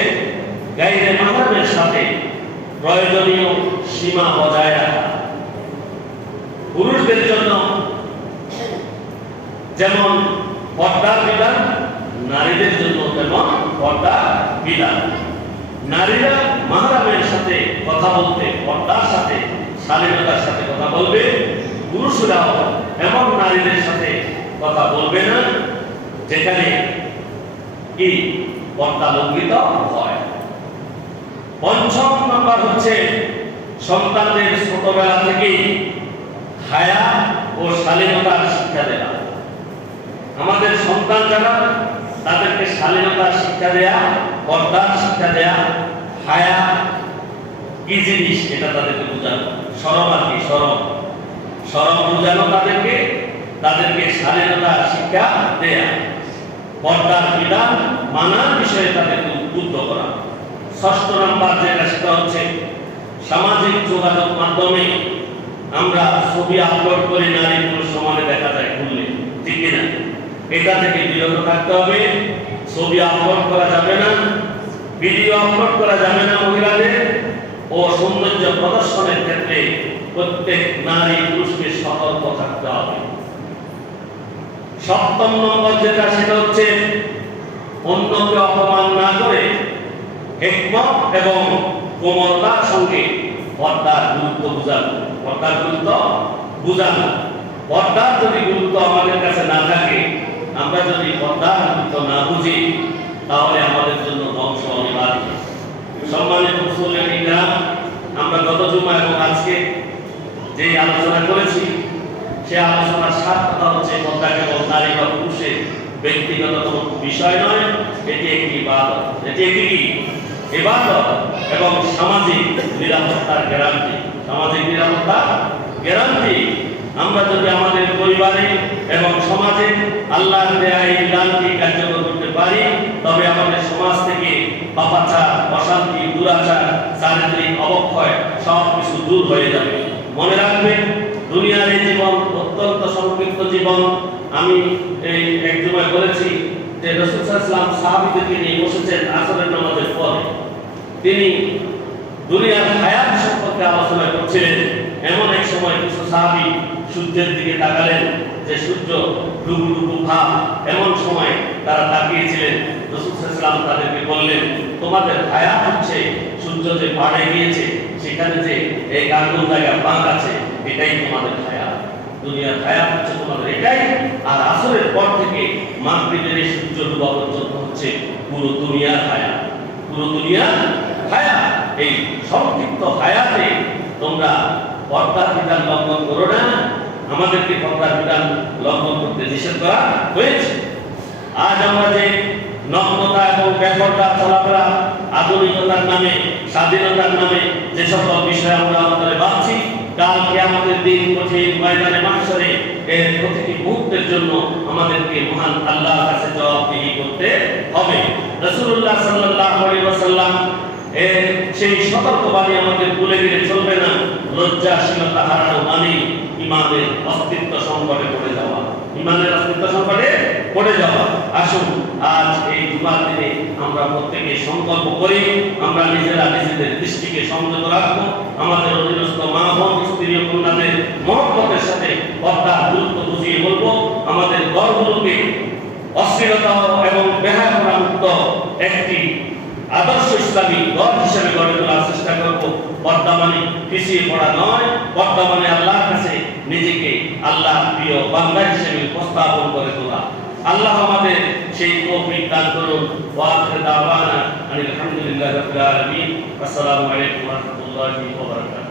গায়রে মাহরামের সাথে প্রয়োজনীয় সীমা বজায় রাখা। পুরুষদের জন্য যেমন পর্দার বিধান, নারীদের জন্য তেমন পর্দার বিধান। নারীরা মাহরামের সাথে কথা বলতে পর্দার সাথে শালীনতার সাথে কথা বলবে। পুরুষরাও এমন নারীদের সাথে কথা বলবে না যেখানে কি পর্দা লঙ্ঘিত হয়। পঞ্চম নাম্বার হচ্ছে সন্তানদের ছোটবেলা থেকেই হায়া ও শালীনতার শিক্ষা দেওয়া। আমাদের সন্তান যারা তাদেরকে শালীনতার শিক্ষা দেয়া, পর্দার শিক্ষা দেয়া, হায়া কি জিনিস এটা তাদেরকে বোঝানো, শরম আর কি শরম বোঝানো তাদেরকে শালীনতার শিক্ষা দেয়া, পর্দার বিধান মানার বিষয়ে তাদেরকে উদ্বুদ্ধ করা। 6 নাম্বার যেটা সেটা হচ্ছে সামাজিক যোগাযোগ মাধ্যমে আমরা ছবি আপলোড করে নারী পুরুষ সমানে দেখা যায় ঘুরলে, ঠিক না? এটা থেকে বিরত থাকতে হবে। ছবি আপলোড করা যাবে না, ভিডিও আপলোড করা যাবে না মহিলাদের। ও সৌন্দর্য প্রদর্শনের ক্ষেত্রে প্রত্যেক নারী পুরুষকে সতর্ক থাকতে হবে। 7 নম্বর যেটা সেটা হচ্ছে অন্যকে অপমান না করে হিকমত এবং কোমলতার সঙ্গে পর্দার গুরুত্ব বোঝানো। পর্দার যদি গুরুত্ব আমাদের কাছে না থাকে, আমরা যদি পর্দার গুরুত্ব না বুঝি, তাহলে আমাদের জন্য ধ্বংস অনিবার্য। সম্মানিত মুসলিম ইকরাম, আমরা গত জুমা এবং আজকে যে আলোচনা করেছি সে আলোচনার সার কথা হচ্ছে পর্দা কেবল নারী বা পুরুষের ব্যক্তিগত কোনো বিষয় নয়, এটি একটি ইবাদত। এটি একটি কি ইবাদত এবং সামাজিক নিরাপত্তার গ্যারান্টি। সামাজিক নিরাপত্তার গ্যারান্টি। আমরা যদি আমাদের পরিবারে এবং সমাজে আল্লাহর দেয়া এই বিধানটি কার্যকর করতে পারি, তবে আমাদের সমাজ থেকে পাপাচার, অশান্তি, দুরাচার, চারিত্রিক অবক্ষয় সব কিছু দূর হয়ে যাবে। মনে রাখবেন, দুনিয়ার এই জীবন অত্যন্ত সংক্ষিপ্ত জীবন। আমি এই এক জুমায় বলেছি যে রাসূল সাল্লাল্লাহু আলাইহি ওয়াসাল্লাম সাহাবীদেরকে নিয়ে বসেছেন আসরের নামাজের পরে। তিনি দুনিয়ার হায়াত সম্পর্কে আলোচনা করছিলেন। এমন এক সময় কিছু সাহাবী সূর্যের দিকে তাকালেন যে সূর্য ডুবু ডুবু ভাব। এমন সময় তারা তাকিয়েছিলেন। রাসূল সাল্লাল্লাহু আলাইহি ওয়াসাল্লাম তাদেরকে বললেন, তোমাদের হায়াত হচ্ছে সূর্য যে পাড়ে গিয়েছে সেখানে যে এই গাঙ্গুল জায়গা বাঁক আছে, এটাই তোমাদের হায়াত। দুনিয়ার হায়াত হচ্ছে তোমাদের এটাই। আর আসরের পর থেকে মাগরিবের এই সূর্য ডুবা পর্যন্ত হচ্ছে পুরো দুনিয়ার হায়াত। পুরো দুনিয়ার হায়াত। এই সংক্ষিপ্ত হায়াতে তোমরা পর্দার বিধান লঙ্ঘন করো না। আমাদেরকে পর্দার বিধান লঙ্ঘন করতে নিষেধ করা হয়েছে। আজ আমরা যে নগ্নতা এবং বেপরদা চলাফেরা, আধুনিকতার নামে, স্বাধীনতার নামে যে সকল বিষয় আমরা আমাদের ভাবছি, কাল কিয়ামতের দিন কঠিন ময়দানে মাহশরে এর প্রতিটি মুহূর্তের জন্য আমাদেরকে মহান আল্লাহর কাছে জবাবদিহি করতে হবে। রাসূলুল্লাহ সাল্লাল্লাহু আলাইহি ওয়াসাল্লাম এর সেই সতর্কবাণী আমাদের ভুলে গেলে চলবে না। লজ্জাশীলতা হারানো মানে ইমানের অস্তিত্ব সংকটে পড়ে যাওয়া। ইমানের অস্তিত্ব সংকটে পড়ে যাওয়া। আসুন আজ এই জুমার দিনে আমরা প্রত্যেকে সংকল্প করি, আমরা নিজেরা নিজেদের দৃষ্টিকে সংযত রাখবো। আমাদের অধীনস্থ মা বোন, স্ত্রী ও কন্যাদের মহব্বতের সাথে পর্দার গুরুত্ব বুঝিয়ে বলবো। আমাদের ঘরগুলোকে অশ্লীলতা এবং বেহায়াপনা মুক্ত একটি আদর্শ ইসলামী ঘর হিসেবে গড়ে তোলার চেষ্টা করব। পর্দা মানে পিছিয়ে পড়া নয়, পর্দা মানে আল্লাহর কাছে নিজেকে আল্লাহর প্রিয় বান্দা হিসেবে উপস্থাপন করে তোলা। আল্লাহ আমাদের সেই তৌফিক দান করুন। ওয়া আখিরু দাওয়ানা আলহামদুলিল্লাহি রাব্বিল আলামিন। আসসালামু আলাইকুম ওয়া রাহমাতুল্লাহি ওয়া বারাকাতুহু।